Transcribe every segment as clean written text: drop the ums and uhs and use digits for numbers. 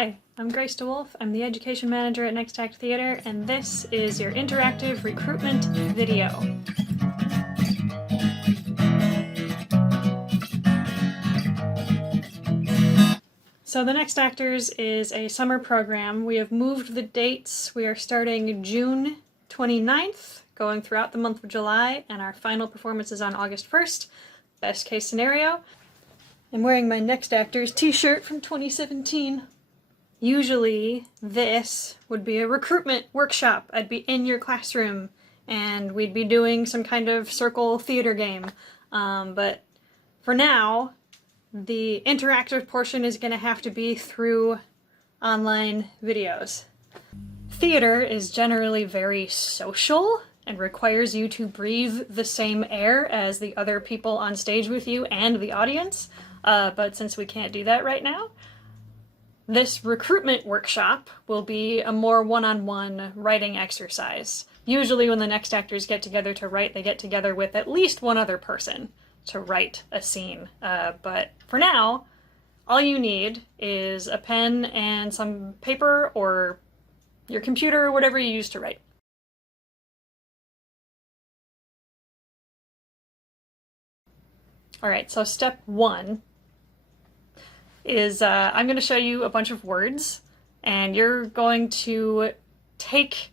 Hi, I'm Grace DeWolf. I'm the Education Manager at Next Act Theater, and this is your interactive recruitment video. So the Next Actors is a summer program. We have moved the dates. We are starting June 29th, going throughout the month of July, and our final performance is on August 1st. Best case scenario. I'm wearing my Next Actors t-shirt from 2017. Usually this would be a recruitment workshop. I'd be in your classroom and we'd be doing some kind of circle theater game. But for now, the interactive portion is going to have to be through online videos. Theater is generally very social and requires you to breathe the same air as the other people on stage with you and the audience. But since we can't do that right now, this recruitment workshop will be a more one-on-one writing exercise. Usually when the Next Actors get together to write, they get together with at least one other person to write a scene. But for now, all you need is a pen and some paper or your computer or whatever you use to write. All right, so step one is I'm going to show you a bunch of words, and you're going to take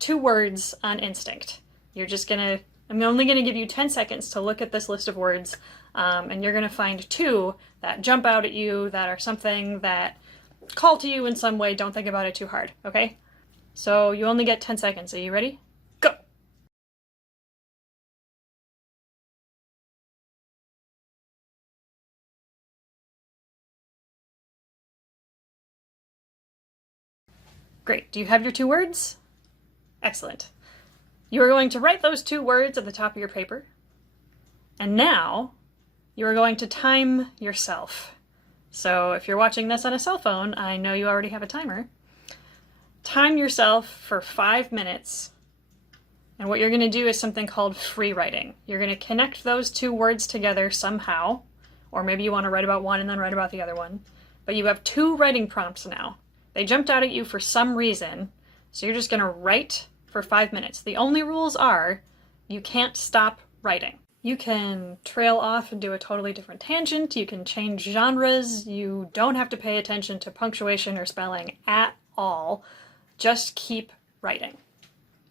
2 words on instinct. I'm only going to give you 10 seconds to look at this list of words, and you're going to find 2 that jump out at you, that are something that call to you in some way. Don't think about it too hard, okay? So you only get 10 seconds. Are you ready? Go! Great. Do you have your 2 words? Excellent. You are going to write those 2 words at the top of your paper. And now you are going to time yourself. So if you're watching this on a cell phone, I know you already have a timer. Time yourself for 5 minutes. And what you're going to do is something called free writing. You're going to connect those 2 words together somehow. Or maybe you want to write about one and then write about the other one. But you have 2 writing prompts now. They jumped out at you for some reason, so you're just going to write for 5 minutes. The only rules are you can't stop writing. You can trail off and do a totally different tangent. You can change genres. You don't have to pay attention to punctuation or spelling at all. Just keep writing.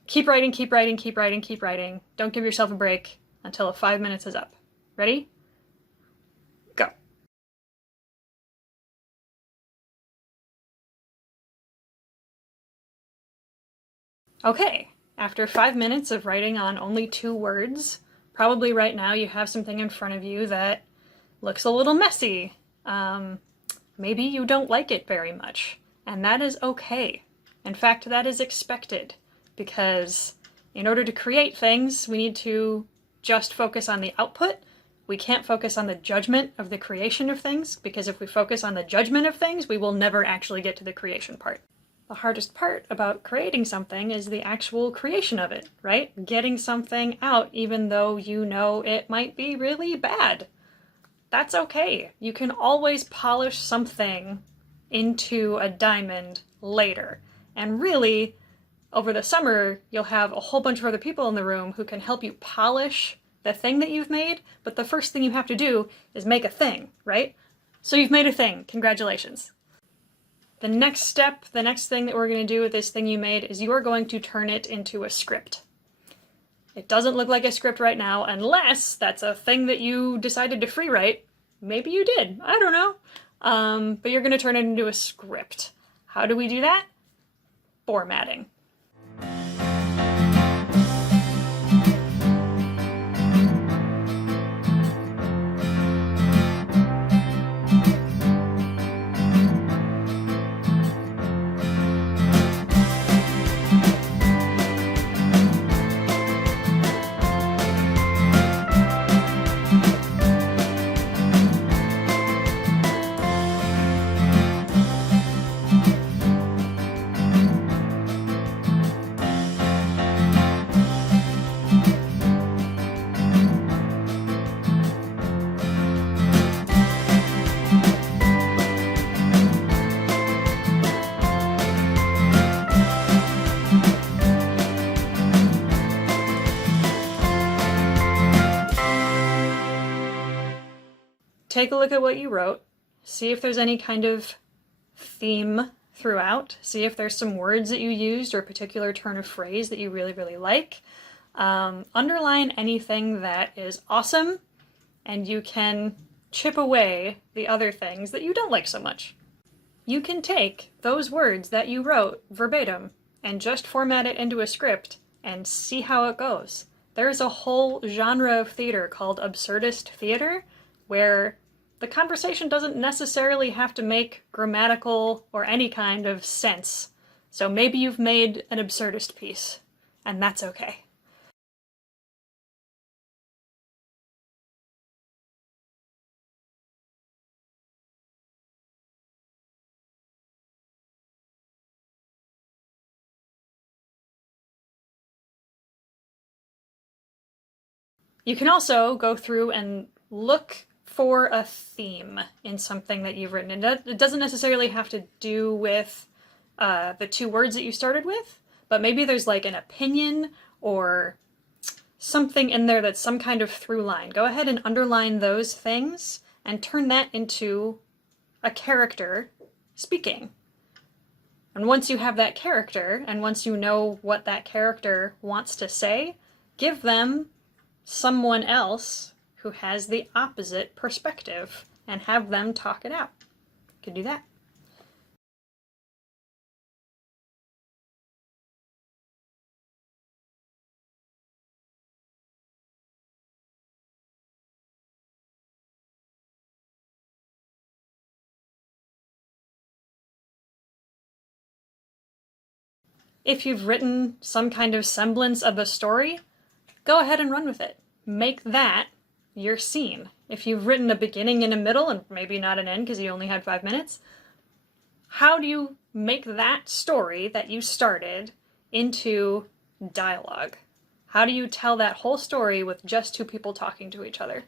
Keep writing, keep writing, keep writing, keep writing. Don't give yourself a break until 5 minutes is up. Ready? Go. Okay, after 5 minutes of writing on only 2 words, probably right now you have something in front of you that looks a little messy. Maybe you don't like it very much, and that is okay. In fact, that is expected, because in order to create things, we need to just focus on the output. We can't focus on the judgment of the creation of things, because if we focus on the judgment of things, we will never actually get to the creation part. The hardest part about creating something is the actual creation of it, right? Getting something out even though you know it might be really bad. That's okay. You can always polish something into a diamond later. And really, over the summer, you'll have a whole bunch of other people in the room who can help you polish the thing that you've made, but the first thing you have to do is make a thing, right? So you've made a thing. Congratulations. The next step, the next thing that we're going to do with this thing you made is you are going to turn it into a script. It doesn't look like a script right now, unless that's a thing that you decided to free write. Maybe you did. I don't know. But you're going to turn it into a script. How do we do that? Formatting. take a look at what you wrote, see if there's any kind of theme throughout, see if there's some words that you used or a particular turn of phrase that you really, really like. Underline anything that is awesome, and you can chip away the other things that you don't like so much. You can take those words that you wrote verbatim and just format it into a script and see how it goes. There's a whole genre of theater called absurdist theater where the conversation doesn't necessarily have to make grammatical or any kind of sense. So maybe you've made an absurdist piece, and that's okay. You can also go through and look for a theme in something that you've written. And it doesn't necessarily have to do with the 2 words that you started with, but maybe there's like an opinion or something in there that's some kind of through line. Go ahead and underline those things and turn that into a character speaking. And once you have that character, and once you know what that character wants to say, give them someone else who has the opposite perspective and have them talk it out. You can do that. If you've written some kind of semblance of a story, go ahead and run with it. Make that your scene. If you've written a beginning and a middle, and maybe not an end because you only had 5 minutes, how do you make that story that you started into dialogue? How do you tell that whole story with just 2 people talking to each other?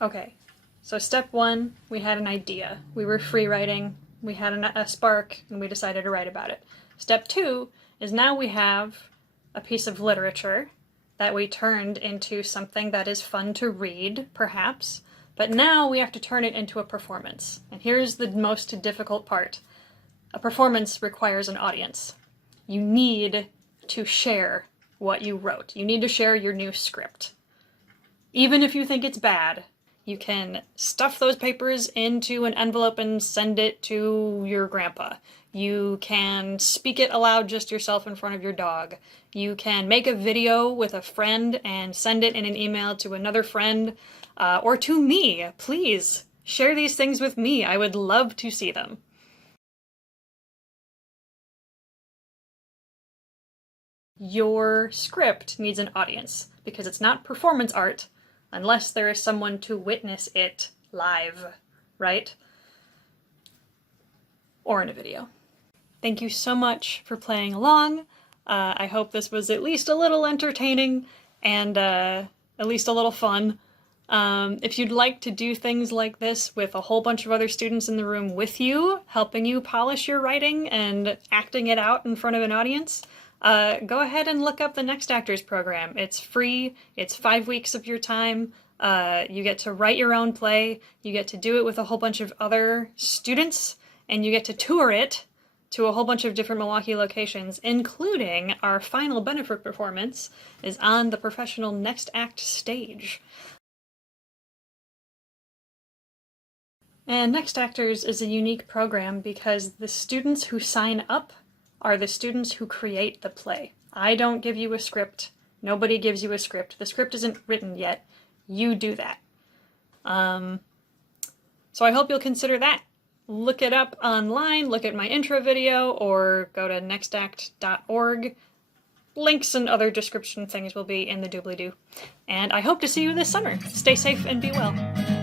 Okay, so step 1, we had an idea. We were free writing, we had a spark, and we decided to write about it. Step 2 is now we have a piece of literature that we turned into something that is fun to read, perhaps, but now we have to turn it into a performance. And here's the most difficult part. A performance requires an audience. You need to share what you wrote. You need to share your new script. Even if you think it's bad, you can stuff those papers into an envelope and send it to your grandpa. You can speak it aloud just yourself in front of your dog. You can make a video with a friend and send it in an email to another friend, or to me. Please share these things with me. I would love to see them. Your script needs an audience because it's not performance art unless there is someone to witness it live, right? Or in a video. Thank you so much for playing along. I hope this was at least a little entertaining and at least a little fun. If you'd like to do things like this with a whole bunch of other students in the room with you, helping you polish your writing and acting it out in front of an audience, go ahead and look up the Next Actors program. It's free, it's 5 weeks of your time, you get to write your own play, you get to do it with a whole bunch of other students, and you get to tour it to a whole bunch of different Milwaukee locations, including our final benefit performance is on the professional Next Act stage. And Next Actors is a unique program because the students who sign up are the students who create the play. I don't give you a script. Nobody gives you a script. The script isn't written yet. You do that. So I hope you'll consider that. Look it up online, look at my intro video, or go to nextact.org. Links and other description things will be in the doobly-doo. And I hope to see you this summer. Stay safe and be well.